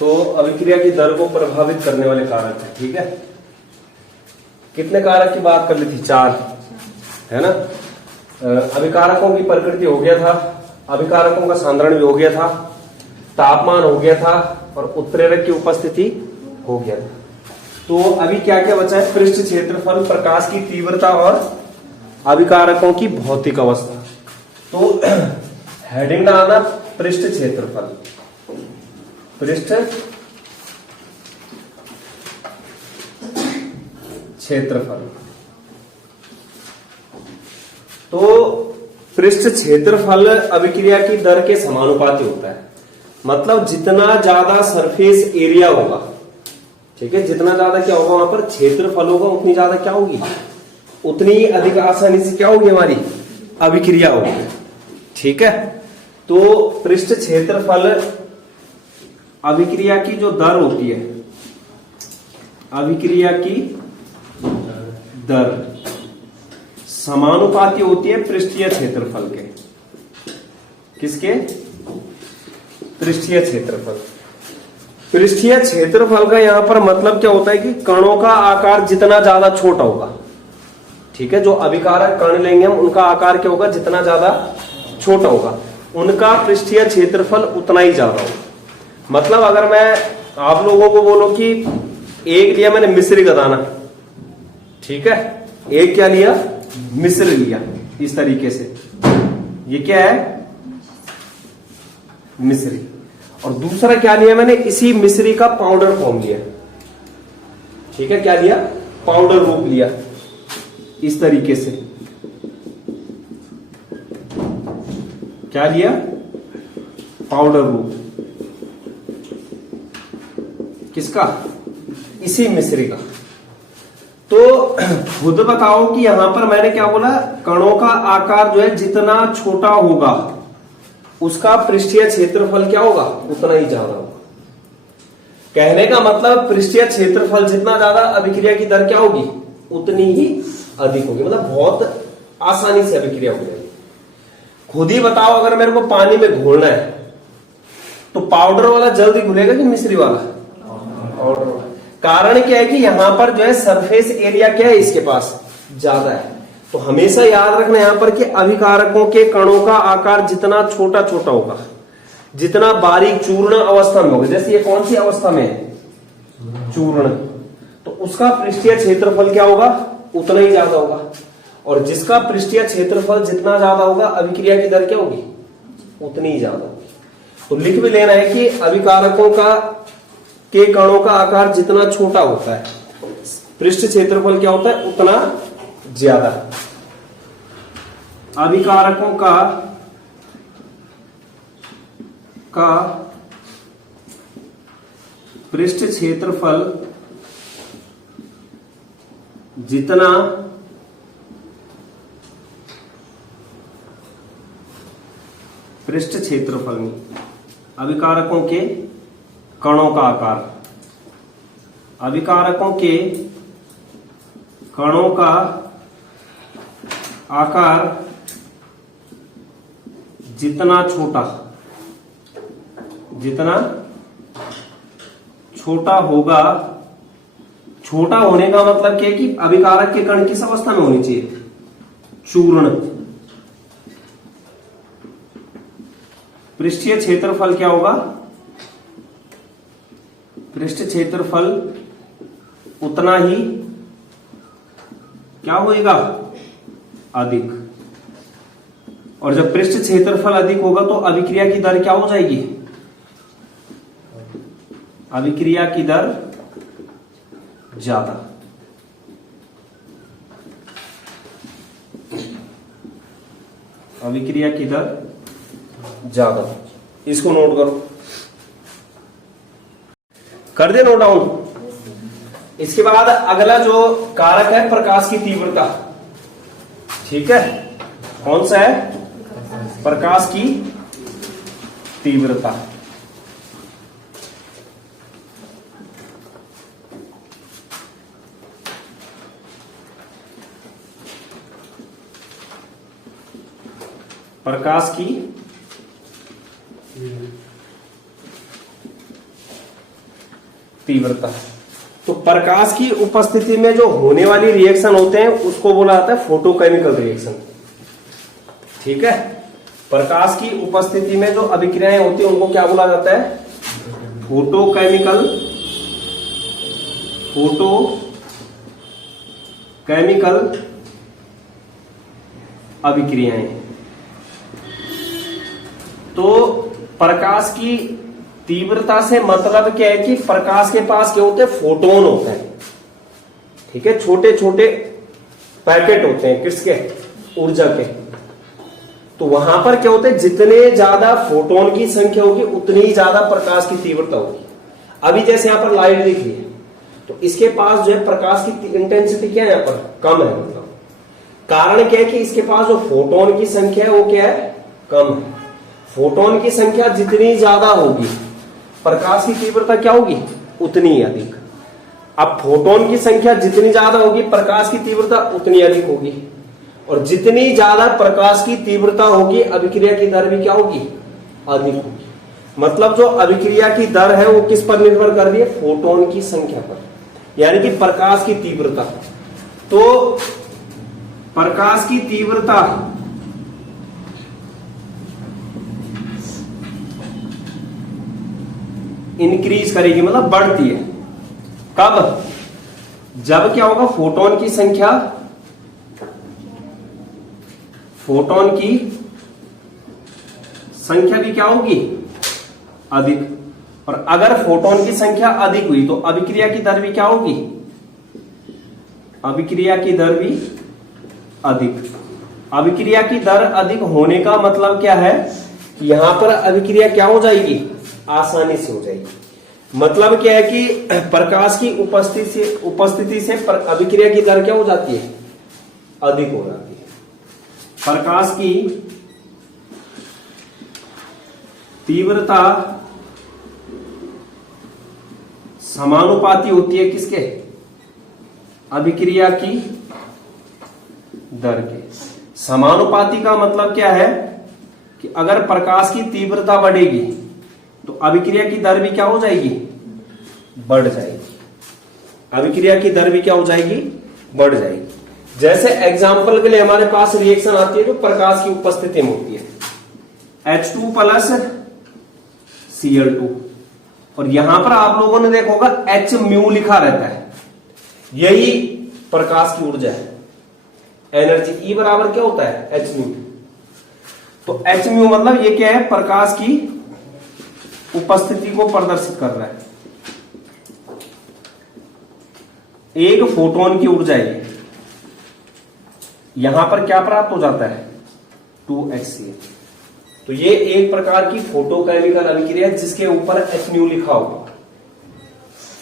तो अभिक्रिया की दर को प्रभावित करने वाले कारक है। ठीक है, कितने कारक की बात कर ली थी? 4, है ना। अभिकारकों की प्रकृति हो गया था, अभिकारकों का सांद्रण भी हो गया था, तापमान हो गया था और उत्प्रेरक की उपस्थिति हो गया था। तो अभी क्या क्या बचा है? पृष्ठ क्षेत्रफल, प्रकाश की तीव्रता और अभिकारकों की भौतिक अवस्था। तो हेडिंग डालना पृष्ठ क्षेत्रफल, पृष्ठ क्षेत्रफल। तो पृष्ठ क्षेत्रफल अभिक्रिया की दर के समानुपाती होता है। मतलब जितना ज्यादा सरफेस एरिया होगा, ठीक है, जितना ज्यादा क्या होगा वहां पर क्षेत्रफल होगा, उतनी ज्यादा क्या होगी, उतनी अधिक आसानी से क्या होगी, हमारी अभिक्रिया होगी। ठीक है, तो पृष्ठ क्षेत्रफल अभिक्रिया की जो दर होती है, अभिक्रिया की दर समानुपाती होती है पृष्ठीय क्षेत्रफल के। किसके? पृष्ठीय क्षेत्रफल। पृष्ठीय क्षेत्रफल का यहां पर मतलब क्या होता है कि कणों का आकार जितना ज्यादा छोटा होगा, ठीक है, जो अभिकारक कण लेंगे हम उनका आकार क्या होगा, जितना ज्यादा छोटा होगा उनका पृष्ठीय क्षेत्रफल उतना ही ज्यादा होगा। मतलब अगर मैं आप लोगों को बोलूं कि एक लिया मैंने मिश्री का दाना, ठीक है, एक क्या लिया, मिश्र लिया, इस तरीके से, ये क्या है, मिश्री, और दूसरा क्या लिया मैंने, इसी मिश्री का पाउडर फॉर्म लिया, ठीक है, क्या लिया, पाउडर रूप लिया, इस तरीके से क्या लिया, पाउडर रूप, किसका, इसी मिश्री का। तो खुद बताओ कि यहां पर मैंने क्या बोला, कणों का आकार जो है जितना छोटा होगा उसका पृष्ठीय क्षेत्रफल क्या होगा, उतना ही ज्यादा होगा। कहने का मतलब पृष्ठीय क्षेत्रफल जितना ज्यादा अभिक्रिया की दर क्या होगी, उतनी ही अधिक होगी। मतलब बहुत आसानी से अभिक्रिया हो जाएगी। खुद ही बताओ, अगर मेरे को पानी में घोलना है तो पाउडर वाला जल्दी घुलेगा कि मिश्री वाला? पाउडर वाला। कारण क्या है कि यहां पर जो है सरफेस एरिया क्या है, इसके पास ज्यादा है। तो हमेशा याद रखना यहां पर कि अभिकारकों के कणों का आकार जितना छोटा छोटा होगा, जितना बारीक चूर्ण अवस्था में होगा, जैसे ये कौन सी अवस्था में है, चूर्ण, तो उसका पृष्ठीय क्षेत्रफल क्या होगा, उतना ही ज्यादा होगा। और जिसका पृष्ठीय क्षेत्रफल जितना ज्यादा होगा अभिक्रिया की दर क्या होगी, उतनी ही ज्यादा होगी। तो लिख भी लेना है कि अभिकारकों का के कणों का आकार जितना छोटा होता है पृष्ठ क्षेत्रफल क्या होता है, उतना ज्यादा। अभिकारकों का पृष्ठ क्षेत्रफल जितना पृष्ठ क्षेत्रफल में अभिकारकों के कणों का आकार, अभिकारकों के कणों का आकार जितना छोटा होगा, छोटा होने का मतलब क्या है कि अभिकारक के कण किस अवस्था में होनी चाहिए, चूर्ण। पृष्ठीय क्षेत्रफल क्या होगा, पृष्ठ क्षेत्रफल उतना ही क्या होएगा, अधिक। और जब पृष्ठ क्षेत्रफल अधिक होगा तो अभिक्रिया की दर क्या हो जाएगी, अभिक्रिया की दर ज्यादा। अभिक्रिया की दर ज्यादा, इसको नोट करो, कर दे नोट डाउन। इसके बाद अगला जो कारक है प्रकाश की तीव्रता, ठीक है, कौन सा है, प्रकाश की तीव्रता। प्रकाश की तीव्रता। तो प्रकाश की उपस्थिति में जो होने वाली रिएक्शन होते हैं उसको बोला जाता है फोटोकेमिकल रिएक्शन। ठीक है, प्रकाश की उपस्थिति में जो अभिक्रियाएं होती है उनको क्या बोला जाता है? फोटोकेमिकल अभिक्रियाएं। तो प्रकाश की तीव्रता से मतलब क्या है कि प्रकाश के पास क्या होते हैं? फोटोन होते हैं। ठीक है, छोटे छोटे पैकेट होते हैं किसके? ऊर्जा के। तो वहां पर क्या होता है? जितने ज्यादा फोटोन की संख्या होगी उतनी ही ज्यादा प्रकाश की तीव्रता होगी। अभी जैसे यहां पर लाइट दिख रही है तो इसके पास जो है प्रकाश की इंटेंसिटी क्या है? यहां पर कम है। मतलब कारण क्या है कि इसके पास जो फोटोन की संख्या है वो क्या है? कम है। फोटोन की संख्या जितनी ज्यादा होगी प्रकाश की तीव्रता क्या होगी? उतनी ही अधिक। अब फोटोन की संख्या जितनी ज्यादा होगी प्रकाश की तीव्रता उतनी अधिक होगी, और जितनी ज्यादा प्रकाश की तीव्रता होगी अभिक्रिया की दर भी क्या होगी? अधिक होगी। मतलब जो अभिक्रिया की दर है वो किस पर निर्भर कर रही है? फोटोन की संख्या पर, यानी कि प्रकाश की तीव्रता। तो प्रकाश की तीव्रता इंक्रीज करेगी, मतलब बढ़ती है। कब? जब क्या होगा? फोटोन की संख्या भी क्या होगी? अधिक। और अगर फोटोन की संख्या अधिक हुई तो अभिक्रिया की दर भी क्या होगी? अभिक्रिया की दर भी अधिक। अभिक्रिया की दर अधिक होने का मतलब क्या है? यहां पर अभिक्रिया क्या हो जाएगी? आसानी से हो जाएगी। मतलब क्या है कि प्रकाश की उपस्थिति से अभिक्रिया की दर क्या हो जाती है? अधिक हो जाती है। प्रकाश की तीव्रता समानुपाती होती है किसके? अभिक्रिया की दर के। समानुपाती का मतलब क्या है कि अगर प्रकाश की तीव्रता बढ़ेगी तो अभिक्रिया की दर भी क्या हो जाएगी? बढ़ जाएगी। अभिक्रिया की दर भी क्या हो जाएगी? बढ़ जाएगी। जैसे एग्जांपल के लिए हमारे पास रिएक्शन आती है जो प्रकाश की उपस्थिति में होती है, H2 प्लस Cl2, और यहां पर आप लोगों ने देखा होगा H म्यू लिखा रहता है। यही प्रकाश की ऊर्जा है, एनर्जी। E बराबर क्या होता है? H mu. तो H म्यू मतलब ये क्या है? प्रकाश की उपस्थिति को प्रदर्शित कर रहा है। एक फोटोन की ऊर्जा है, यहां पर क्या प्राप्त हो जाता है? 2hCl। तो ये एक प्रकार की फोटोकेमिकल अभिक्रिया जिसके ऊपर H न्यू लिखा होगा।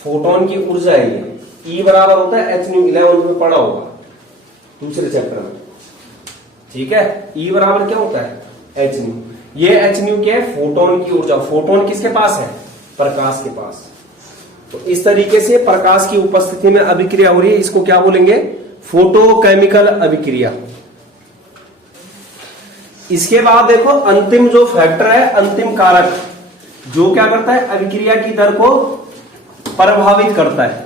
फोटोन की ऊर्जा है ये। E बराबर होता है H न्यू, 11 में पढ़ा होगा दूसरे चैप्टर में। ठीक है, E बराबर क्या होता है? H new. ये H न्यू क्या है? फोटोन की ऊर्जा। फोटोन किसके पास है? प्रकाश के पास। तो इस तरीके से प्रकाश की उपस्थिति में अभिक्रिया हो रही है, इसको क्या बोलेंगे? फोटोकेमिकल अभिक्रिया। इसके बाद देखो अंतिम जो फैक्टर है, अंतिम कारक जो क्या करता है? अभिक्रिया की दर को प्रभावित करता है।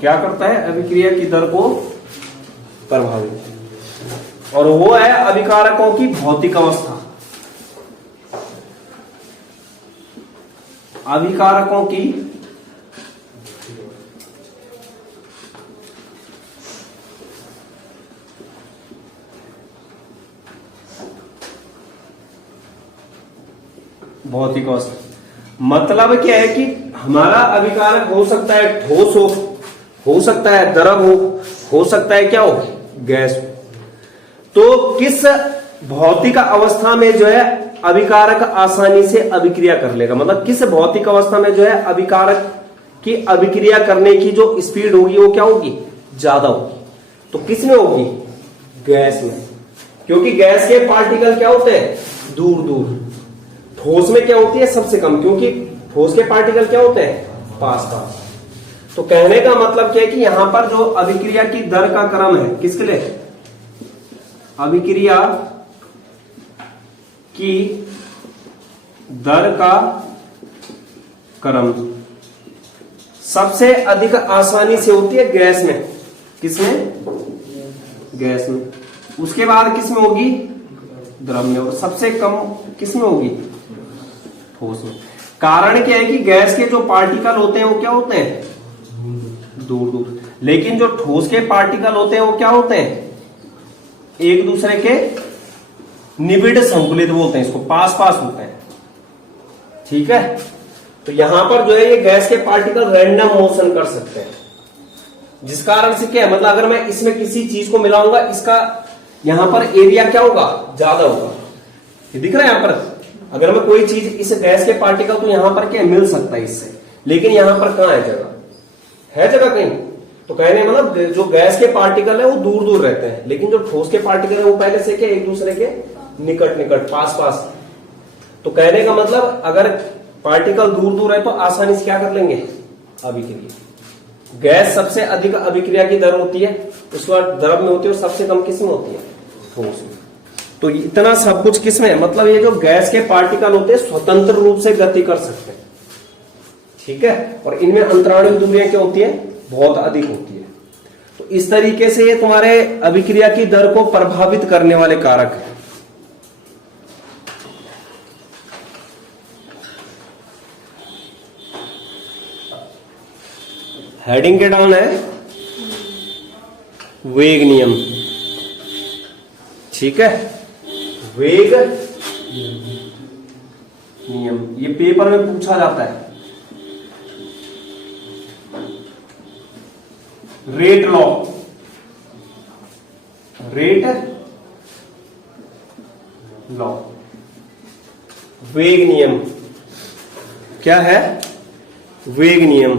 क्या करता है? अभिक्रिया की दर को प्रभावित, और वो है अभिकारकों की भौतिक अवस्था। अभिकारकों की भौतिक अवस्था मतलब क्या है कि हमारा अभिकारक हो सकता है ठोस हो सकता है द्रव हो सकता है क्या हो? गैस हो। तो किस भौतिक अवस्था में जो है अभिकारक आसानी से अभिक्रिया कर लेगा? मतलब किस भौतिक अवस्था में जो है अभिकारक की अभिक्रिया करने की जो स्पीड होगी वो क्या होगी? ज्यादा होगी। तो किस में होगी? गैस में, क्योंकि गैस के पार्टिकल क्या होते हैं? दूर दूर। ठोस में क्या होती है? सबसे कम, क्योंकि ठोस के पार्टिकल क्या होते हैं? पास पास। तो कहने का मतलब क्या है कि यहां पर जो अभिक्रिया की दर का क्रम है किसके लिए? अभिक्रिया की दर का क्रम सबसे अधिक आसानी से होती है गैस में। किसमें? गैस में। उसके बाद किसमें होगी? द्रव में। और सबसे कम किसमें होगी? ठोस में। कारण क्या है कि गैस के जो पार्टिकल होते हैं वो क्या होते हैं? दूर दूर। लेकिन जो ठोस के पार्टिकल होते हैं वो क्या होते हैं? एक दूसरे के निबिड़ संकुलित बोलते हैं इसको, पास पास होते हैं। ठीक है, तो यहां पर जो है ये गैस के पार्टिकल रैंडम मोशन कर सकते हैं, जिस कारण से क्या है, मतलब अगर मैं इसमें किसी चीज को मिलाऊंगा, इसका यहां पर एरिया क्या होगा? ज्यादा होगा। ये दिख रहा है यहां पर, अगर मैं कोई चीज इस गैस के पार्टिकल, तो यहां पर क्या मिल सकता है इससे, लेकिन यहां पर कहां है जगह? है जगह कहीं? तो कहने मतलब जो गैस के पार्टिकल है वो दूर दूर रहते हैं, लेकिन जो ठोस के पार्टिकल है वो पहले से क्या एक दूसरे के निकट निकट पास पास। तो कहने का मतलब अगर पार्टिकल दूर दूर है तो आसानी से क्या कर लेंगे? अभिक्रिया। गैस सबसे अधिक अभिक्रिया की दर होती है, उसके बाद द्रव में होती है, और सबसे कम किसमें होती है? ठोस में। तो इतना सब कुछ किसमें? मतलब ये जो गैस के पार्टिकल होते हैं स्वतंत्र रूप से गति कर सकते हैं। ठीक है, और इनमें अंतराणु दूरियां क्या होती है? बहुत अधिक होती है। तो इस तरीके से ये तुम्हारे अभिक्रिया की दर को प्रभावित करने वाले कारक है। हेडिंग क्या डालना है? वेग नियम। ठीक है, वेग नियम ये पेपर में पूछा जाता है। रेट लॉ, रेट लॉ, वेग नियम क्या है? वेग नियम।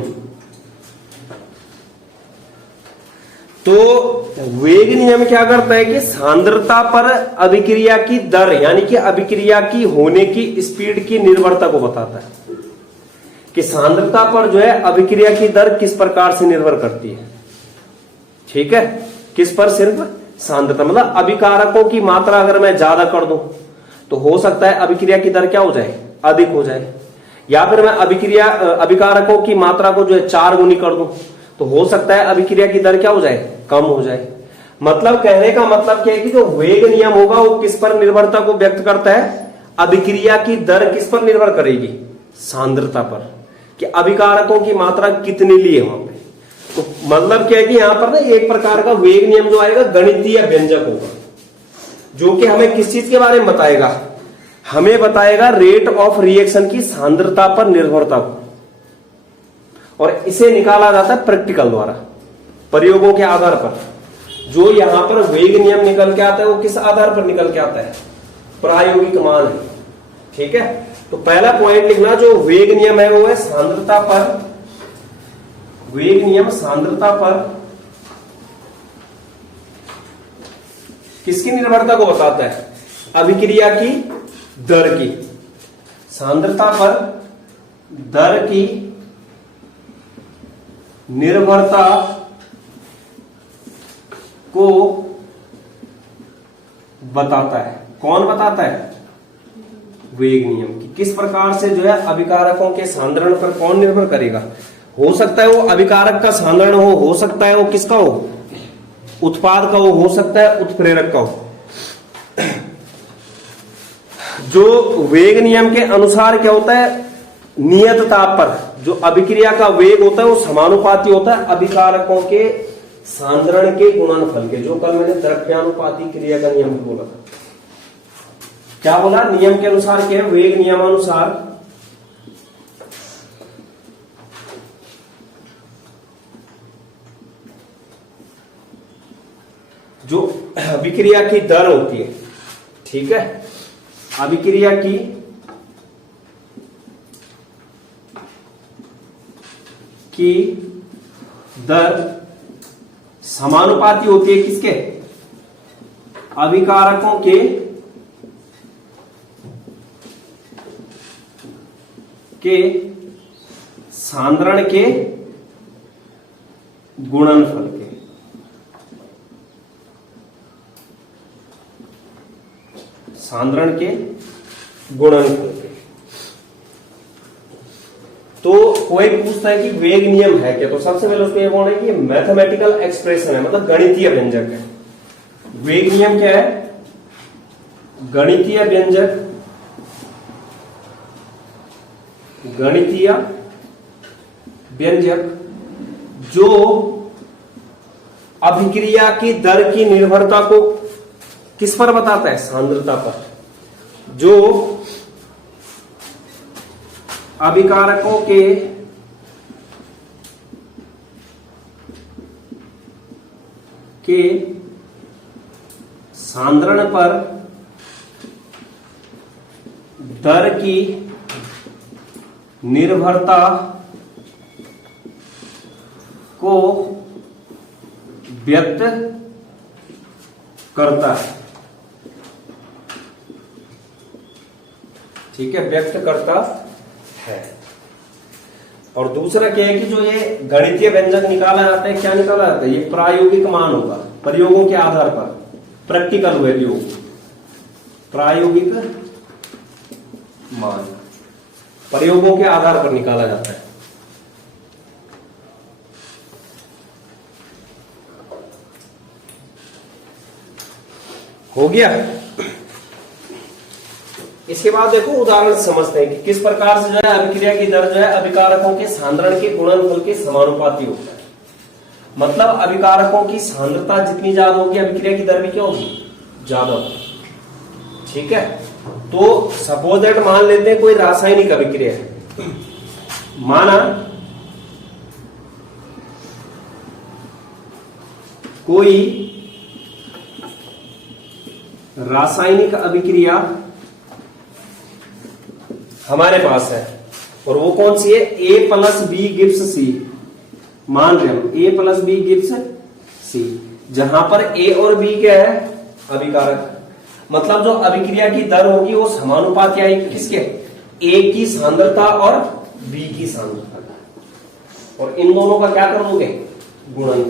तो वेग नियम क्या करता है कि सांद्रता पर अभिक्रिया की दर, यानी कि अभिक्रिया की होने की स्पीड की निर्भरता को बताता है कि सांद्रता पर जो है अभिक्रिया की दर किस प्रकार से निर्भर करती है। ठीक है, किस पर? सिर्फ सांद्रता, मतलब अभिकारकों की मात्रा अगर मैं ज्यादा कर दूं तो हो सकता है अभिक्रिया की दर क्या हो जाए? अधिक हो जाए। या फिर मैं अभिकारकों की मात्रा को जो है 4 गुनी कर दूं तो हो सकता है अभिक्रिया की दर क्या हो जाए? कम हो जाए। मतलब कहने का मतलब क्या है कि जो वेग नियम होगा वो किस पर निर्भरता को व्यक्त करता है? अभिक्रिया की दर किस पर निर्भर करेगी? सांद्रता पर, कि अभिकारकों की मात्रा कितनी ली है वहां पे। तो मतलब क्या है कि यहां पर ना एक प्रकार का वेग नियम जो आएगा गणितीय व्यंजक होगा, जो कि हमें किस चीज के बारे में बताएगा? हमें बताएगा रेट ऑफ रिएक्शन की सांद्रता पर निर्भरता को, और इसे निकाला जाता है प्रैक्टिकल द्वारा, प्रयोगों के आधार पर। जो यहां पर वेग नियम निकल के आता है वो किस आधार पर निकल के आता है? प्रायोगिक मान है। ठीक है, तो पहला पॉइंट लिखना, जो वेग नियम है वो है सांद्रता पर, वेग नियम सांद्रता पर किसकी निर्भरता को बताता है? अभिक्रिया की दर की। सांद्रता पर दर की निर्भरता को बताता है। कौन बताता है? वेग नियम। कि किस प्रकार से जो है अभिकारकों के सांद्रण पर कौन निर्भर करेगा? हो सकता है वो अभिकारक का सांद्रण हो सकता है वो किसका हो? उत्पाद का हो सकता है उत्प्रेरक का हो। जो वेग नियम के अनुसार क्या होता है? नियत ताप पर जो अभिक्रिया का वेग होता है वो समानुपाती होता है अभिकारकों के सांद्रण के गुणनफल के। जो कल मैंने द्रव्यानुपाती क्रिया का नियम बोला था, क्या बोला? नियम के अनुसार क्या है? वेग नियमानुसार जो अभिक्रिया की दर होती है, ठीक है, अभिक्रिया की दर समानुपाती होती है किसके? अभिकारकों के सांद्रण के गुणनफल के। साधारण के गुणनफल के। तो कोई पूछता है कि वेग नियम है क्या, तो सबसे पहले उसको ये बोलना है कि मैथमेटिकल एक्सप्रेशन है, मतलब गणितीय व्यंजक है। वेग नियम क्या है? गणितीय व्यंजक, गणितीय व्यंजक जो अभिक्रिया की दर की निर्भरता को किस पर बताता है? सांद्रता पर। जो अभिकारकों के सांद्रण पर दर की निर्भरता को व्यक्त करता है। ठीक है, व्यक्त करता है। और दूसरा क्या है कि जो ये गणितीय व्यंजक निकाला जाता है, क्या निकाला जाता है? ये प्रायोगिक मान होगा, प्रयोगों के आधार पर, प्रैक्टिकल वैल्यू, प्रायोगिक मान प्रयोगों के आधार पर निकाला जाता है। हो गया। इसके बाद देखो उदाहरण समझते हैं कि किस प्रकार से जो है अभिक्रिया की दर जो है अभिकारकों के सांद्रण के गुणनफल के समानुपाती होता है। मतलब अभिकारकों की सांद्रता जितनी ज्यादा होगी, अभिक्रिया की दर भी क्या होगी? ज्यादा होगी। ठीक है, तो सपोज दैट मान लेते हैं कोई रासायनिक अभिक्रिया है। माना कोई रासायनिक अभिक्रिया हमारे पास है, और वो कौन सी है? A+B gives C। मान रहे हम A+B गिव्स C, जहां पर A और B क्या है? अभिकारक। मतलब जो अभिक्रिया की दर होगी वो समानुपाती आएगी किसके? A की सांद्रता और B की सांद्रता का, और इन दोनों का क्या कर दोगे? गुणन।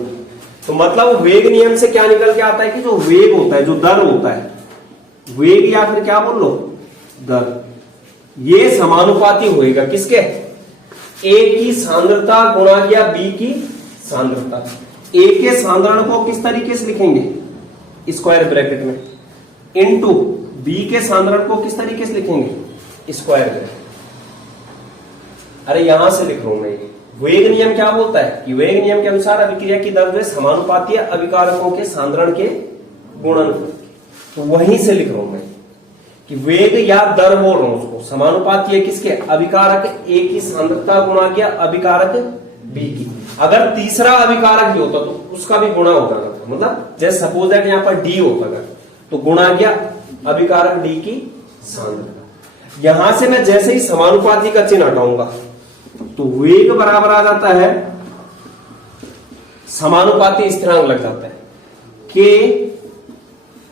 तो मतलब वेग नियम से क्या निकल के आता है कि जो वेग होता है, जो दर होता है, वेग या फिर क्या बोल लो? दर, ये समानुपाती होएगा किसके? A की सांद्रता गुणा किया B की सांद्रता। A के सांद्रण को किस तरीके से लिखेंगे? स्क्वायर ब्रैकेट में, इनटू B के सांद्रण को किस तरीके से लिखेंगे? Square bracket. अरे यहां से लिख रहा हूं मैं। वेग नियम क्या बोलता है कि वेग नियम के अनुसार अभिक्रिया की दर जो समानुपाती है अभिकारकों के सांद्रण के गुणनफल। तो वहीं से लिख रहा हूं मैं कि वेग या दर बोल रहा हूं उसको, समानुपाती है किसके? अभिकारक A की सांद्रता गुणा किया अभिकारक B की। अगर तीसरा अभिकारक भी होता तो उसका भी गुणा होता ना, मतलब जैसे सपोज दैट यहां पर D होता अगर, तो गुणा किया अभिकारक D की सांद्रता। यहां से मैं जैसे ही समानुपाती का चिन्ह हटाऊंगा तो वेग बराबर आ जाता है समानुपाती स्थिरांक लग जाता है के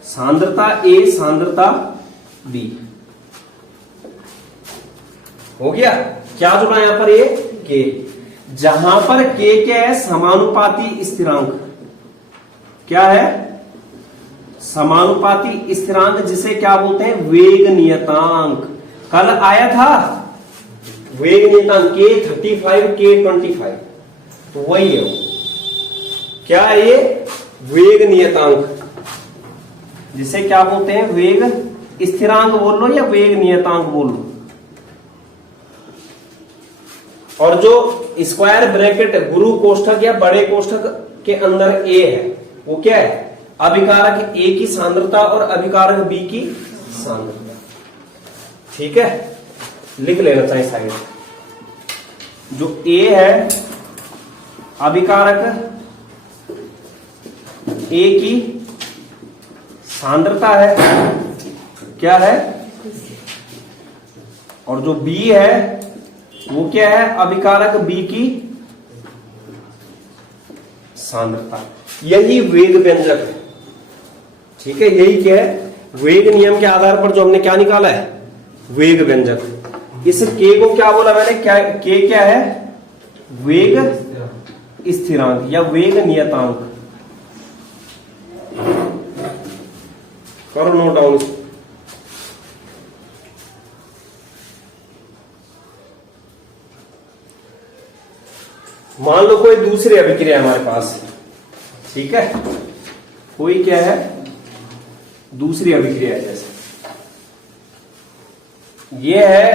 सांद्रता A सांद्रता B। हो गया। क्या जुड़ा यहां पर? ये के, जहां पर के क्या है? समानुपाती स्थिरांक। क्या है? समानुपाती स्थिरांक, जिसे क्या बोलते हैं? वेग नियतांक। कल आया था वेग नियतांक K35 K25, तो वही है वो। क्या है ये? वेग नियतांक, जिसे क्या बोलते हैं? वेग स्थिरांक बोल लो या वेग नियतांक बोल लो। और जो स्क्वायर ब्रैकेट गुरु कोष्ठक या बड़े कोष्ठक के अंदर A है, वो क्या है? अभिकारक A की सांद्रता और अभिकारक B की सांद्रता। ठीक है, लिख लेना चाहिए साइड। जो A है अभिकारक A की सांद्रता है, क्या है? और जो B है वो क्या है? अभिकारक B की सांद्रता। यही वेग व्यंजक है। ठीक है, यही क्या है? वेग नियम के आधार पर जो हमने क्या निकाला है? वेग व्यंजक। इस के को क्या बोला मैंने? क्या के क्या है? वेग स्थिरांक या वेग नियतांक। करो नोट डाउन। मान लो कोई दूसरी अभिक्रिया हमारे पास है, ठीक है, कोई क्या है दूसरी अभिक्रिया है, जैसे ये है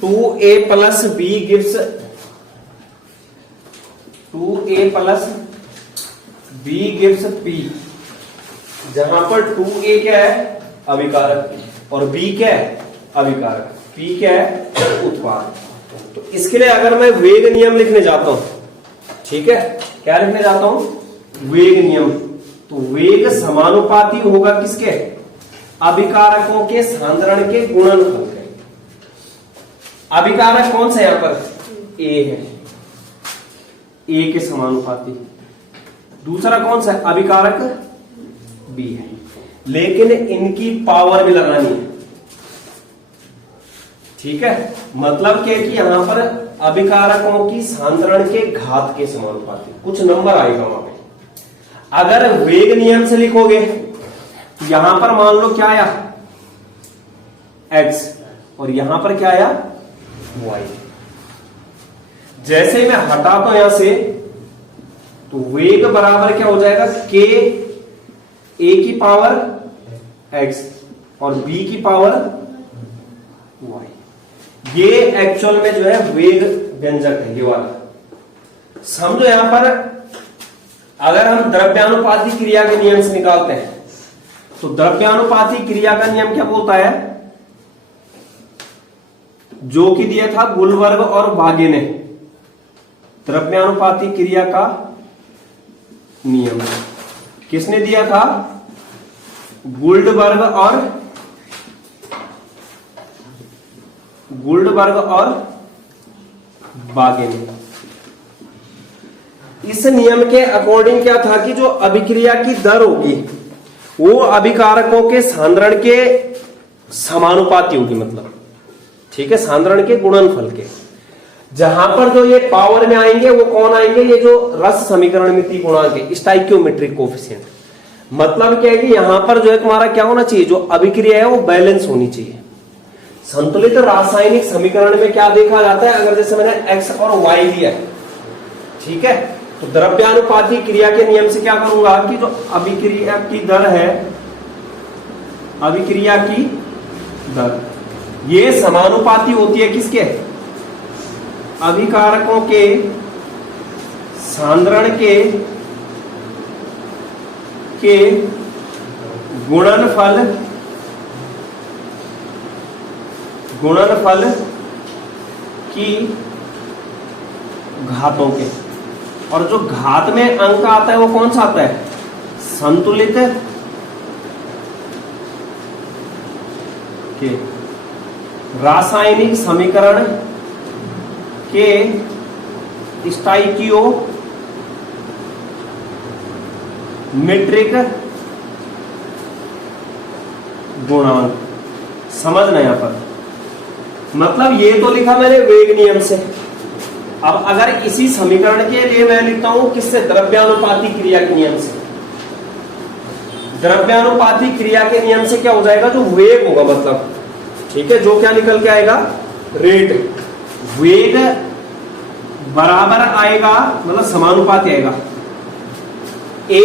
2a plus b gives 2a plus b gives p, जहां पर 2a क्या है अभिकारक और b क्या है अभिकारक, p क्या है उत्पाद। तो इसके लिए अगर मैं वेग नियम लिखने जाता हूं, ठीक है, क्या लिखने जाता हूं वेग नियम, तो वेग समानुपाती होगा किसके अभिकारकों के सांद्रण के गुणनफल के। अभिकारक कौन सा यहां पर a है, a के समानुपाती। दूसरा कौन सा अभिकारक b है, लेकिन इनकी पावर भी लगानी है, ठीक है। मतलब क्या कि यहां पर अभिकारकों की सांद्रण के घात के समानुपाती कुछ नंबर आएगा वहां पे। अगर वेग नियम से लिखोगे तो यहां पर मान लो क्या आया x और यहां पर क्या आया y। जैसे ही मैं हटाता हूं यहां से तो वेग बराबर क्या हो जाएगा k a की पावर x और b की पावर y। ये एक्चुअल में जो है वेग व्यंजक है ये वाला। समझो यहां पर अगर हम द्रव्यानुपाती क्रिया के नियम से निकालते हैं तो द्रव्यानुपाती क्रिया का नियम क्या बोलता है, जो कि दिया था गुलवर्ग और बागे ने, द्रव्यानुपाती क्रिया का नियम किसने दिया था, गुल्डबर्ग और बागे ने। इस नियम के अकॉर्डिंग क्या था कि जो अभिक्रिया की दर होगी वो अभिकारकों के सांद्रण के समानुपाती होगी, मतलब ठीक है, सांद्रण के गुणनफल के। जहां पर जो ये पावर में आएंगे वो कौन आएंगे, ये जो रस समीकरण मिति गुणांक है, स्टाइकियोमेट्रिक कोफिशिएंट। मतलब क्या है कि यहां पर जो है तुम्हारा क्या होना चाहिए, जो अभिक्रिया है वो बैलेंस होनी चाहिए। संतुलित रासायनिक समीकरण में क्या देखा जाता है, अगर जैसे मैंने x और y लिया है, ठीक है, तो द्रव्यानुपाती क्रिया के नियम से क्या करूंगा कि जो अभिक्रिया की दर है, अभिक्रिया की दर ये समानुपाती होती है किसके, अभिकारकों के सांद्रण के गुणनफल की घातों के। और जो घात में अंक आता है वो कौन सा आता है, संतुलित के रासायनिक समीकरण के स्टाइकियोमेट्रिक गुणांक। समझना यहां पर, मतलब ये तो लिखा मैंने वेग नियम से। अब अगर इसी समीकरण के लिए मैं लिखता हूं किससे, द्रव्यानुपाती क्रिया के नियम से। द्रव्यानुपाती क्रिया के नियम से क्या हो जाएगा, जो वेग होगा, मतलब ठीक है, जो क्या निकल के आएगा रेट, वेग बराबर आएगा, मतलब समानुपाती आएगा a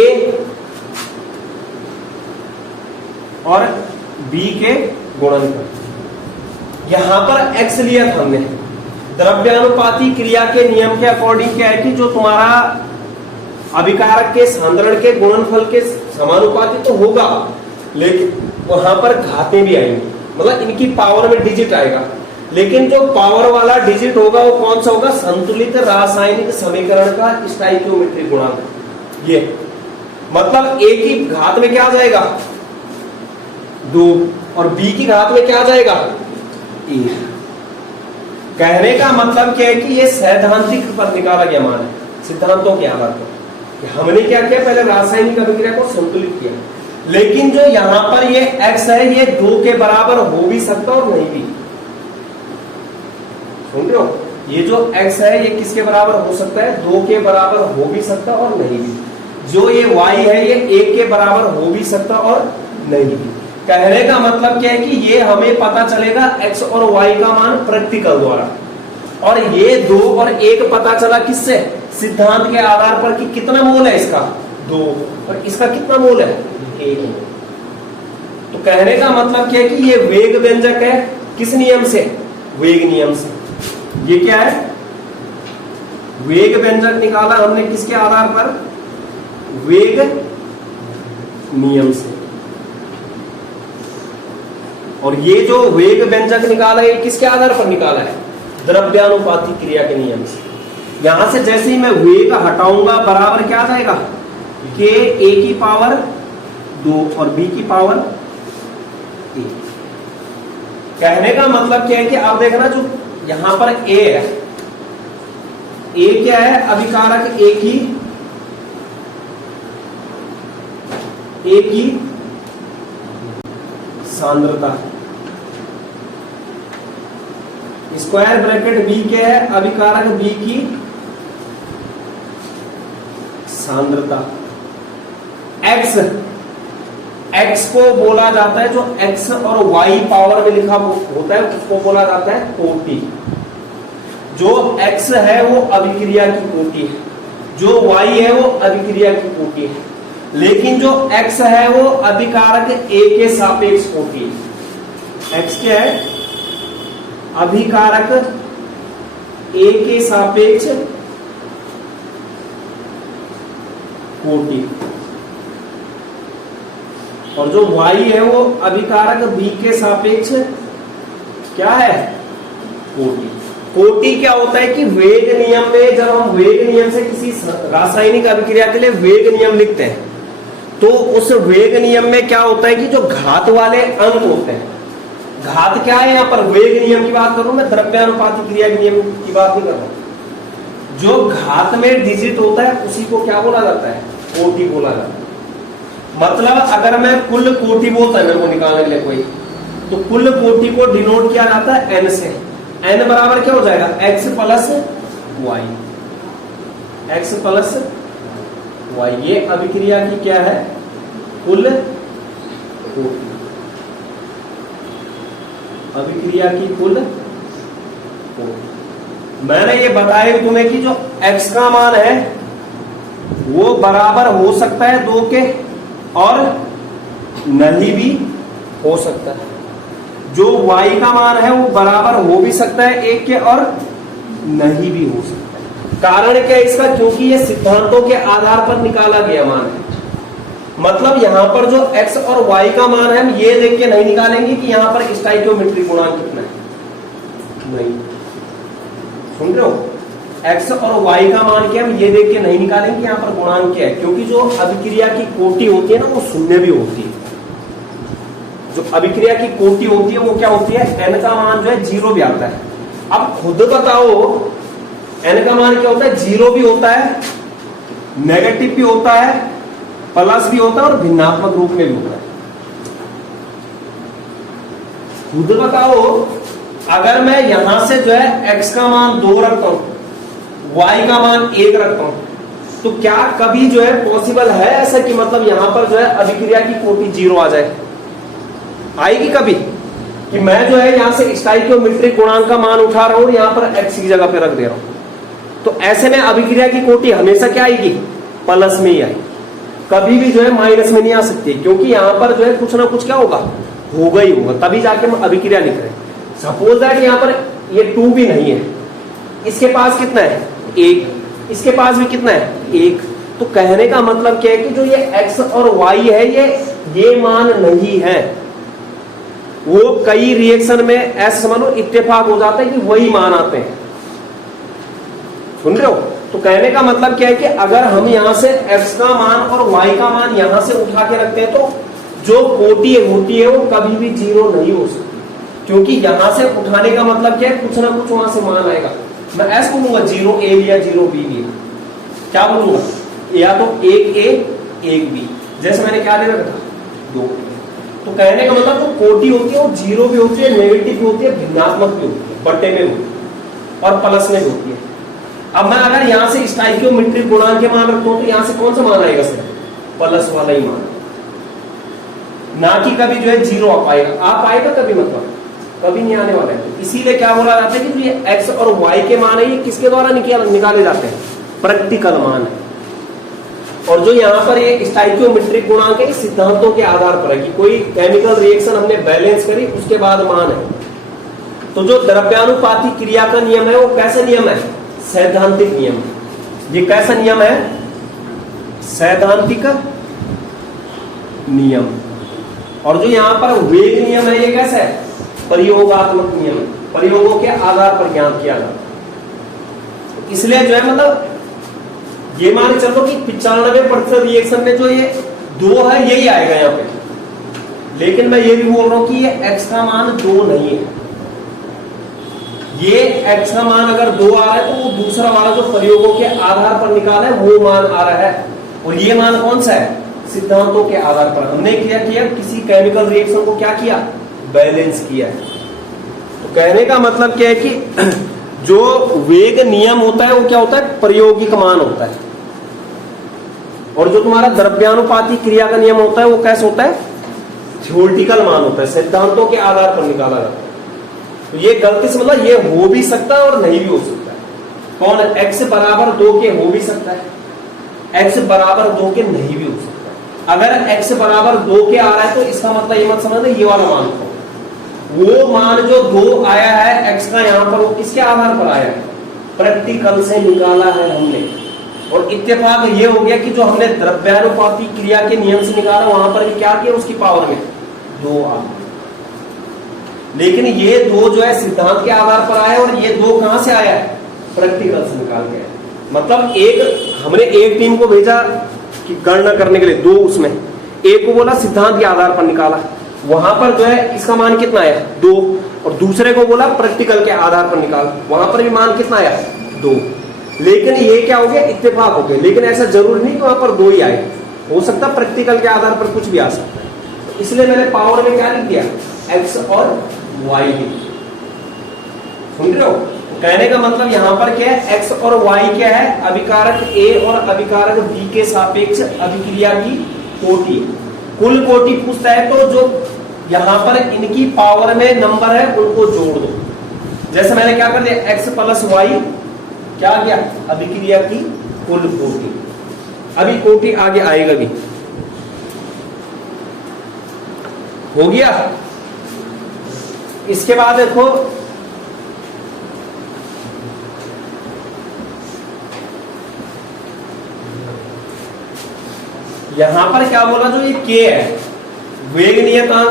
और b के गुणनफल। यहां पर x लिया था हमने, द्रव्यानुपाती क्रिया के नियम के अकॉर्डिंग क्या है कि जो तुम्हारा अभिकारक के सांद्रण के गुणनफल के समानुपाती तो होगा, लेकिन वहां पर घातें भी आएंगी, मतलब इनकी पावर में डिजिट आएगा। लेकिन जो पावर वाला डिजिट होगा वो कौन सा होगा, संतुलित रासायनिक समीकरण का स्टाइकियोमेट्रिक गुणांक। ये मतलब a की घात में क्या आ जाएगा 2 और b की घात में क्या आ जाएगा 1। कहने का मतलब क्या है कि ये सैद्धांतिक पर निकाला गया मान है, सिद्धांतों के आधार पर। हमने क्या किया, पहले रासायनिक अभिक्रिया को संतुलित किया, लेकिन जो यहां पर ये x है ये 2 के बराबर हो भी सकता और नहीं भी। सुन रहे हो, ये जो x है ये किसके बराबर हो सकता है, 2 के बराबर हो भी सकता और नहीं भी। जो ये y है ये 1 के बराबर हो भी सकता और नहीं भी। कहने का मतलब क्या है कि ये हमें पता चलेगा x और y का मान प्रैक्टिकल द्वारा, और ये 2 और 1 पता चला किससे, सिद्धांत के आधार पर कि कितना मोल है इसका 2 और इसका कितना मोल है 1। तो कहने का मतलब क्या है कि ये वेग व्यंजक है किस नियम से, वेग नियम से। ये क्या है, वेग व्यंजक निकाला हमने किसके आधार पर, वेग नियम से। और ये जो वेग व्यंजक निकाला है किसके आधार पर निकाला है, द्रव्यानुपाती क्रिया के नियम से। यहां से जैसे ही मैं वेग हटाऊंगा बराबर क्या आ जाएगा, के a की पावर 2 और b की पावर 1। कहने का मतलब क्या है कि अब देखना जो यहां पर a है, a क्या है, अभिकारक a की सांद्रता, स्क्वायर ब्रैकेट b क्या है, अभिकारक b की सांद्रता। x को बोला जाता है, जो x और y पावर में लिखा होता है उसको बोला जाता है कोटि। जो x है वो अभिक्रिया की कोटि है, जो y है वो अभिक्रिया की कोटि है, लेकिन जो x है वो अभिकारक a के सापेक्ष कोटि है। x क्या है, अभिकारक a के सापेक्ष कोटि, और जो y है वो अभिकारक b के सापेक्ष क्या है, कोटि। कोटि क्या होता है कि वेग नियम में जब हम वेग नियम से किसी रासायनिक अभिक्रिया के लिए वेग नियम लिखते हैं तो उस वेग नियम में क्या होता है कि जो घात वाले अंक होते हैं, घात क्या है, यहां पर वेग नियम की बात कर रहा हूं मैं, द्रव्यानुपाती क्रिया के नियम की बात नहीं कर रहा हूं। जो घात में डिजिट होता है उसी को क्या बोला जाता है, कोटि बोला जाता है। मतलब अगर मैं कुल कोटि बोलता है मेरे को निकालने के लिए कोई, तो कुल कोटि को डिनोट किया जाता है n से। n बराबर क्या हो जाएगा, x plus y, x plus y। ये अभिक्रिया की क्या है, कुल कोटि, अभिक्रिया की कुल कोटि। मैंने ये बताया तुम्हें कि जो x का मान है वो बराबर हो सकता है 2 के और नहीं भी हो सकता है। जो y का मान है वो बराबर हो भी सकता है 1 के और नहीं भी हो सकता है। कारण क्या है इसका, क्योंकि ये सिद्धांतों के आधार पर निकाला गया मान है। मतलब यहां पर जो x और y का मान है हम ये देख के नहीं निकालेंगे कि यहां पर स्टोइकियोमेट्रिक गुणांक कितना है, नहीं, सुन रहे हो, x और y का मान क्या हम ये देख के नहीं निकालेंगे यहाँ पर गुणांक क्या है, क्योंकि जो अभिक्रिया की कोटि होती है ना वो शून्य भी होती है। जो अभिक्रिया की कोटि होती है वो क्या होती है, n का मान जो है 0 भी आता है। अब खुद बताओ n का मान क्या होता है, 0 भी होता है, नेगेटिव भी होता है, प्लस भी होता है और भिन्नात्मक रूप में भी होता है। खुद बताओ अगर मैं यहां से जो है x का मान 2 रखता हूं, y का मान 1 रखता हूं, तो क्या कभी जो है पॉसिबल है ऐसा कि मतलब यहां पर जो है अभिक्रिया की कोटि 0 आ जाए, आएगी कभी कि मैं जो है यहां से स्टोइकियोमेट्रिक गुणांक का मान उठा रहा हूं यहां पर x की जगह पे रख दे रहा हूं, तो ऐसे में अभिक्रिया की कोटि हमेशा क्या आएगी, प्लस में ही आएगी, कभी भी जो है माइनस में नहीं आ सकती, क्योंकि यहां पर जो है कुछ ना कुछ क्या होगा ही होगा, तभी जाके हम अभिक्रिया लिख रहे हैं। सपोज दैट यहां पर ये 2 भी नहीं है, इसके पास कितना है 1, इसके पास भी कितना है 1, तो कहने का मतलब क्या है कि जो ये x और y है ये मान नहीं है। वो कई रिएक्शन में ऐसा समझ लो इत्तेफाक हो जाता है कि वही मान आते हैं, सुन रहे हो। तो कहने का मतलब क्या है कि अगर हम यहां से x का मान और y का मान यहां से उठा के रखते हैं तो जो कोटि होती है वो कभी भी 0 नहीं हो सकती, क्योंकि यहां से उठाने का मतलब क्या है, कुछ ना कुछ वहां से मान आएगा। मैं ऐसा बोलूंगा 0a लिया 0b लिया, क्या बोलूंगा, या तो 1a 1b, जैसे मैंने क्या दे रखा था 2। तो कहने का मतलब जो कोटि होती है वो 0 भी होती है, नेगेटिव भी होती है, भिन्नात्मक भी होती है, बट्टे में होती है और प्लस में होती है। अब मैं अगर यहां से स्टोइकियोमेट्रिक गुणांक के मान रखता हूं तो यहां से कौन सा मान आएगा सर, प्लस वाला ही मान, ना कि कभी जो है 0 आ पाएगा कभी, मतलब कभी नहीं आने वाला है। इसीलिए क्या बोला जाता है कि ये x और y के मान है ये किसके द्वारा निकाले जाते हैं, प्रैक्टिकल मान है। और जो यहाँ पर ये स्टाइकियोमेट्रिक गुणांक है सिद्धांतों के आधार पर है कि कोई केमिकल रिएक्शन हमने बैलेंस करी उसके बाद मान है। तो जो द्रव्यानुपाती क्रिया का नियम है वो कैसा नियम है? सैद्धांतिक नियम। ये कैसा नियम है? सैद्धांतिक नियम। और जो यहाँ पर वेग नियम है ये कैसा है? प्रयोगात्मक नियम। प्रयोगों के आधार पर ज्ञात किया जाता। इसलिए जो है मतलब ये मान के चलो कि 95% रिएक्शन में जो ये 2 है यही आएगा यहाँ पे। लेकिन मैं ये भी बोल रहा हूं कि ये x का मान 2 नहीं है। ये x का मान अगर 2 आ रहा है तो वो दूसरा वाला जो प्रयोगों के आधार पर निकाला है वो मान आ रहा है। और ये मान कौन सा है? सिद्धांतों के आधार पर। हमने क्या किया? किसी केमिकल रिएक्शन को क्या किया? बैलेंस किया है। तो कहने का मतलब क्या है कि जो वेग नियम होता है वो क्या होता है? प्रायोगिक मान होता है। और जो तुम्हारा द्रव्यानुपाती क्रिया का नियम होता है वो कैसे होता है? थ्योरेटिकल मान होता है, सिद्धांतों के आधार पर निकाला जाता है। तो ये गलती से मतलब ये हो भी सकता है और नहीं भी हो सकता है। कौन? x बराबर 2 के हो भी सकता है, x बराबर 2 के नहीं भी हो सकता है। अगर x बराबर 2 के आ रहा है तो इसका मतलब ये मत समझना ये वाला मान को, वो मान जो 2 आया है x का यहाँ पर वो किसके आधार पर आया है? प्रैक्टिकल से निकाला है हमने। और इत्तेफाक ये हो गया कि जो हमने द्रव्यानुपाती क्रिया के नियम से निकाला वहां पर क्या किया? उसकी पावर में 2 आ। लेकिन ये 2 जो है सिद्धांत के आधार पर आया और ये 2 कहां से आया है? प्रैक्टिकल से निकाल के आया। मतलब हमने एक टीम को भेजा कि गणना करने के लिए 2, उसमें एक को बोला सिद्धांत के आधार पर निकाला, वहां पर जो है इसका मान कितना आया? 2। और दूसरे को बोला प्रैक्टिकल के आधार पर निकाल, वहां पर भी मान कितना आया? 2। लेकिन ये क्या हो गया? इत्तेफाक हो गया। लेकिन ऐसा जरूरी नहीं कि वहां पर 2 ही आए, हो सकता है प्रैक्टिकल के आधार पर कुछ भी आ सकता है। तो इसलिए मैंने पावर में क्या लिख दिया? x और y लिख दिया। सुन रहे हो? कहने का मतलब यहां पर क्या है? x और y क्या है? अभिकारक a और अभिकारक b के सापेक्ष अभिक्रिया की कोटि। कुल कोटि पूछता है तो जो यहां पर इनकी पावर में नंबर है उनको जोड़ दो। जैसे मैंने क्या कर दिया? x प्लस वाई क्या आ गया? अभिक्रिया की कुल कोटि। अभी कोटि आगे आएगा भी। हो गया? इसके बाद देखो यहां पर क्या बोला? जो ये k है वेग नियतांक,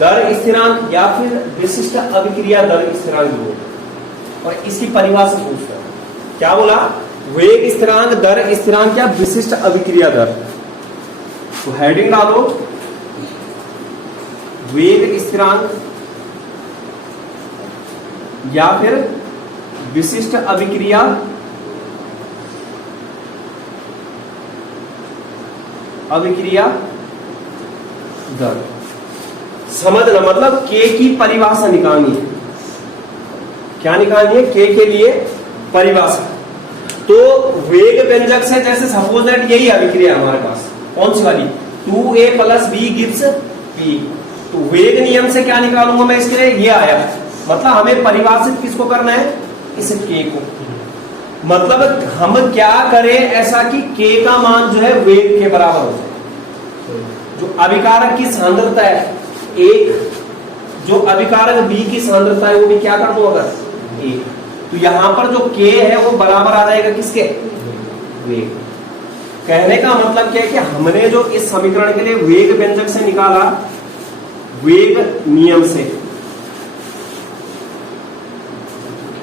दर स्थिरांक या फिर विशिष्ट अभिक्रिया दर स्थिरांक बोला। और इसकी परिभाषा पूछता है। क्या बोला? वेग स्थिरांक, दर स्थिरांक या विशिष्ट अभिक्रिया दर। तो हेडिंग डालो वेग स्थिरांक या फिर विशिष्ट अभिक्रिया दर। समझना मतलब k की परिभाषा निकालनी है। क्या निकालनी है? k के लिए परिभाषा। तो वेग व्यंजक से जैसे सपोज दैट यही अभिक्रिया हमारे पास, कौन सी वाली? 2a plus b gives p। तो वेग नियम से क्या निकालूंगा मैं इसके लिए? ये आया। मतलब हमें परिभाषित किसको करना है? इस k को। मतलब हम क्या करें ऐसा कि k का मान जो है वेग के बराबर हो जाए। जो अभिकारक की सांद्रता है एक, जो अभिकारक b की सांद्रता है वो भी क्या कर दो अगर 1। तो यहां पर जो k है वो बराबर आ जाएगा किसके? वेग। कहने का मतलब क्या है कि हमने जो इस समीकरण के लिए वेग व्यंजक से निकाला, वेग नियम से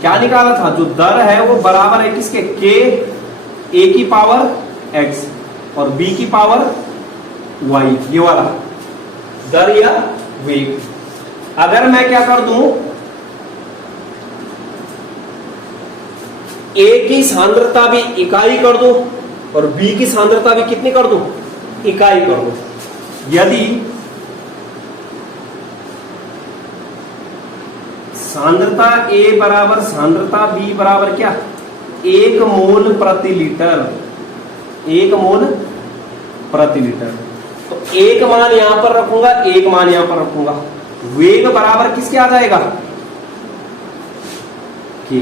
क्या निकाला था? जो दर है वो बराबर है किसके? k a की पावर x और b की पावर y। ये वाला दर या वेग। अगर मैं क्या कर दूं? a की सांद्रता भी इकाई कर दो और b की सांद्रता भी कितनी कर दो? इकाई कर दो। यदि सांद्रता a बराबर सांद्रता b बराबर क्या? 1 मोल प्रति लीटर। 1 मोल प्रति लीटर। तो एक मान यहां पर रखूंगा, एक मान यहां पर रखूंगा। वेग बराबर किसके आ जाएगा? k।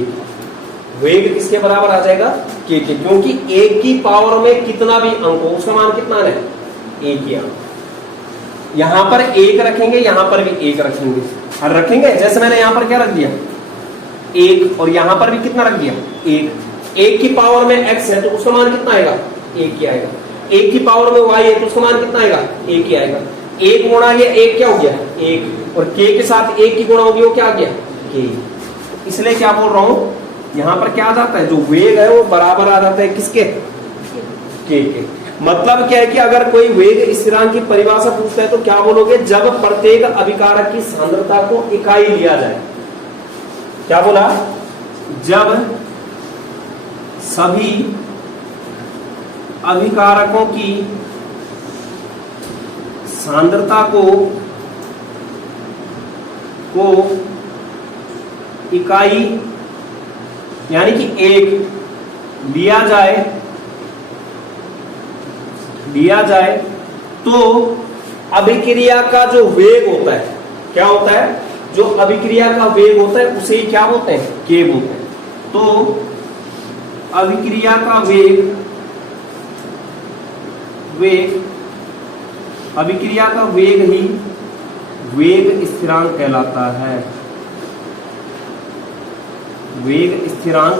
वेग किसके बराबर आ जाएगा, के, क्योंकि एक की पावर में कितना भी अंक हो उसका मान कितना है, एक ही अंक। यहां पर एक रखेंगे, यहां पर भी एक रखेंगे, और रखेंगे जैसे मैंने यहां पर क्या रख दिया, एक, और यहां पर भी कितना रख दिया, एक। एक की पावर में x है तो उसका मान कितना आएगा, एक ही आएगा। एक की पावर में y है तो उसका मान कितना आएगा, एक ही आएगा। एक गुणा ये एक क्या हो गया, एक, और k के साथ एक की गुणा होगी वो क्या आ गया, k। इसलिए क्या बोल रहा हूं, यहां पर क्या आ जाता है, जो वेग है वो बराबर आ जाता है किसके, k के। मतलब क्या है कि अगर कोई वेग स्थिरांक की परिभाषा पूछता है तो क्या बोलोगे, जब प्रत्येक अभिकारक की सांद्रता को इकाई लिया जाए। क्या बोला, जब सभी अभिकारकों की सांद्रता को इकाई यानी कि एक लिया जाए तो अभिक्रिया का जो वेग होता है, क्या होता है, जो अभिक्रिया का वेग होता है उसे ही क्या बोलते हैं, के बोलते हैं। तो अभिक्रिया का अभिक्रिया का वेग ही वेग स्थिरांक कहलाता है। वेग स्थिरांक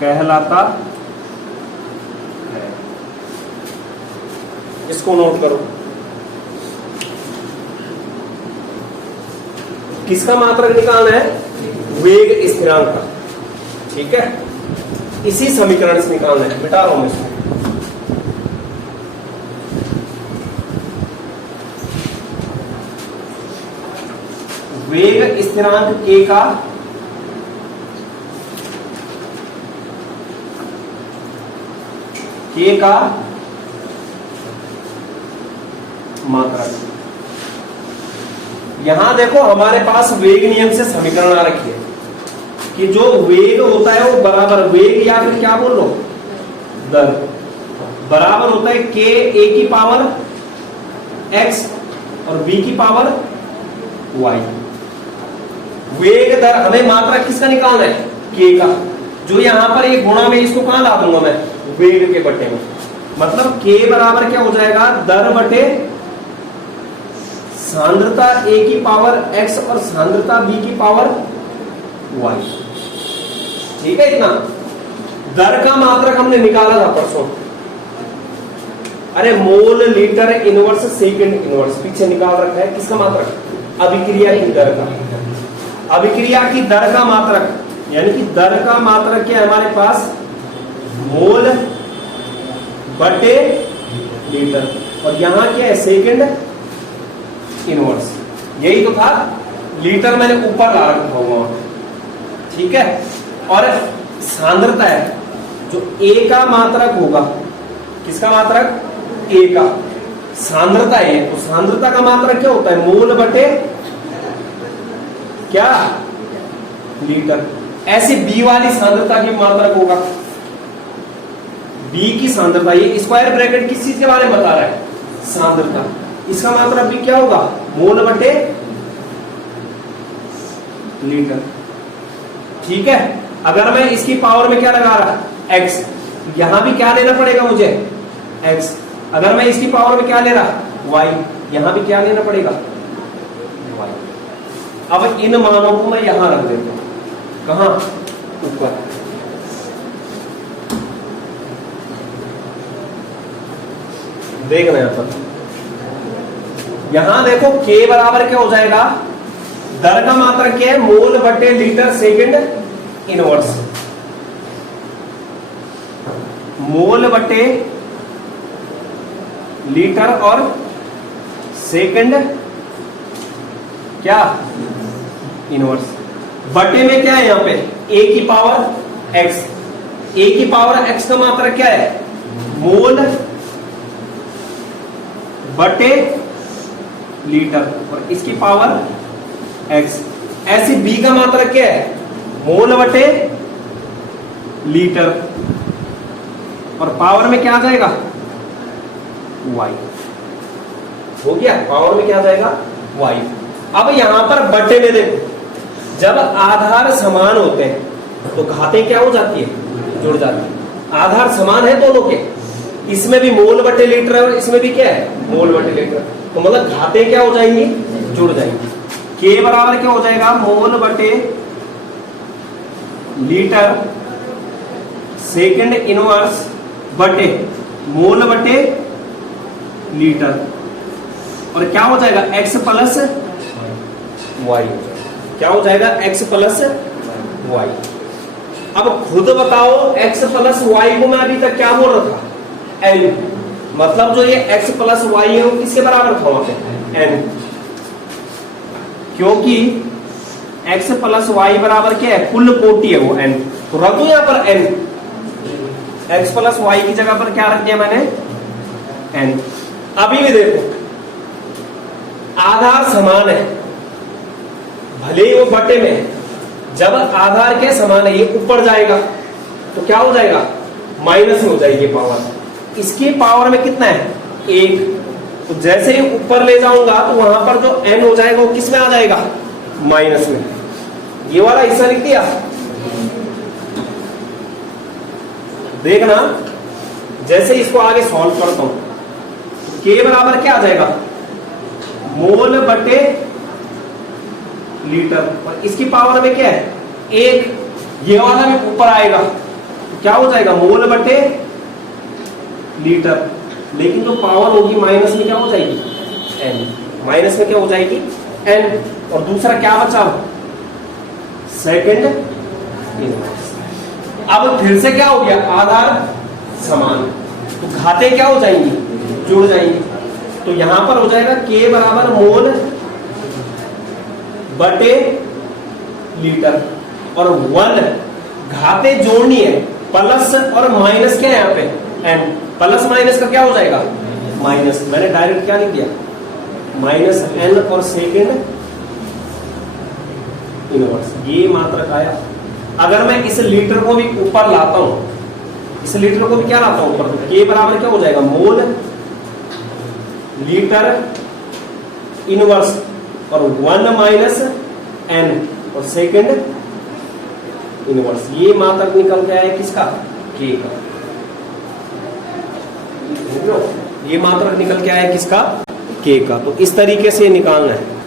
कहलाता है, इसको नोट करो। किसका मात्रक निकालना है, वेग स्थिरांक का, ठीक है। इसी समीकरण से निकालना है, मिटा रहा हूं मैं इसको। वेग स्थिरांक k का मात्रक। यहां देखो हमारे पास वेग नियम से समीकरण आ रखी है कि जो वेग होता है वो बराबर, वेग या फिर क्या बोल लो, दर, बराबर होता है k a की पावर x और b की पावर y। वेग दर हमें मात्रक किसका निकालना है, k का। जो यहां पर एक गुणा में इसको कहां ला दूंगा मैं, वेग के बटे में। मतलब k बराबर क्या हो जाएगा, दर बटे सांद्रता a की पावर x और सांद्रता b की पावर y। ठीक है, इतना। दर का मात्रक हमने निकाला था परसों, अरे mole litre inverse second inverse, पीछे निकाल रखा है। किसका मात्रक, अभिक्रिया की दर का। अभिक्रिया की दर का मात्रक यानी कि दर का मात्रक क्या है हमारे पास, मोल बटे लीटर, और यहां क्या है, सेकंड इनवर्स। यही तो था, लीटर मैंने ऊपर ला रखा हुआ, ठीक है। और सांद्रता है जो A का मात्रक होगा, किसका मात्रक, A का। सांद्रता है तो सांद्रता का मात्रक क्या होता है, मोल बटे क्या, लीटर। ऐसे B वाली सांद्रता की मात्रक होगा, B की सांद्रता, ये स्क्वायर ब्रैकेट किस चीज के बारे में बता रहा है, सांद्रता। इसका मात्रक भी क्या होगा, मोल बटे लीटर, ठीक है। अगर मैं इसकी पावर में क्या लगा रहा, x, यहां भी क्या लेना पड़ेगा मुझे, x। अगर मैं इसकी पावर में क्या ले रहा, y, यहां भी क्या लेना पड़ेगा, y। अब इन मानों को मैं यहां रख देता हूं, कहां, ऊपर। देखना यहां पर, यहां देखो k बराबर क्या हो जाएगा, दर का मात्रक क्या है, मोल बटे लीटर सेकंड इनवर्स। मोल बटे लीटर और सेकंड क्या, इनवर्स। बटे में क्या है यहां पे, a की पावर x। a की पावर x का मात्रक क्या है, मोल बटे लीटर, और इसकी पावर x। ऐसी b का मात्रक क्या है, मोल बटे लीटर, और पावर में क्या आ जाएगा, y। हो गया, पावर में क्या आ जाएगा, y। अब यहां पर बटे में देखो, जब आधार समान होते हैं तो घातें क्या हो जाती है, जुड़ जाती है। आधार समान है दोनों के, इसमें भी मोल बटे लीटर है और इसमें भी क्या है, मोल बटे लीटर। तो मतलब घातें क्या हो जाएंगी, जुड़ जाएंगी। के बराबर क्या हो जाएगा, मोल बटे लीटर सेकंड इनवर्स बटे मोल बटे लीटर, और क्या हो जाएगा, x प्लस वाई। क्या हो जाएगा, x प्लस वाई। अब खुद बताओ x प्लस वाई को मैं अभी तक क्या बोल रहा था, n, मतलब जो ये x प्लस वाई है वो किसके बराबर था वहां पे, n, क्योंकि x प्लस वाई बराबर क्या है, कुल कोटि है वो n। तो रख दो यहां पर n, x प्लस वाई की जगह पर क्या रख दिया मैंने, n। अभी भी देखो आधार समान है, भले ही वो बटे में, जब आधार के समान है ये ऊपर जाएगा तो क्या हो जाएगा, माइनस में हो जाएगी पावर। इसकी पावर में कितना है, 1। तो जैसे ही ऊपर ले जाऊंगा तो वहां पर जो n हो जाएगा वो किस में आ जाएगा, माइनस में। ये वाला हिस्सा लिख दिया। देखना जैसे इसको आगे सॉल्व करता हूं, के बराबर क्या आ जाएगा, मोल बटे लीटर, और इसकी पावर में क्या है, 1। ये वाला भी ऊपर आएगा तो क्या हो जाएगा, मोल बटे लीटर, लेकिन जो पावर होगी माइनस में क्या हो जाएगी, n, माइनस में क्या हो जाएगी, n। और दूसरा क्या बचा, सेकंड इनवर्स। अब फिर से क्या हो गया, आधार समान, तो घातें क्या हो जाएंगी, जुड़ जाएंगी। तो यहां पर हो जाएगा के बराबर मोल बटे लीटर, और 1 घातें जोड़नी है, प्लस और माइनस क्या है यहाँ पे, n, प्लस माइनस का क्या हो जाएगा, माइनस। मैंने डायरेक्ट क्या लिख दिया, माइनस n और सेकेंड इनवर्स। ये मात्रक आया। अगर मैं इस लीटर को भी ऊपर लाता हूं, इस लीटर को भी क्या लाता हूं ऊपर, तो के बराबर क्या हो जाएगा, मोल लीटर इनवर्स, और 1 माइनस n और सेकेंड इनवर्स। ये मात्रक निकल के आया किसका, के का। ये मात्रक निकल के आया किसका, के का। तो इस तरीके से निकालना है।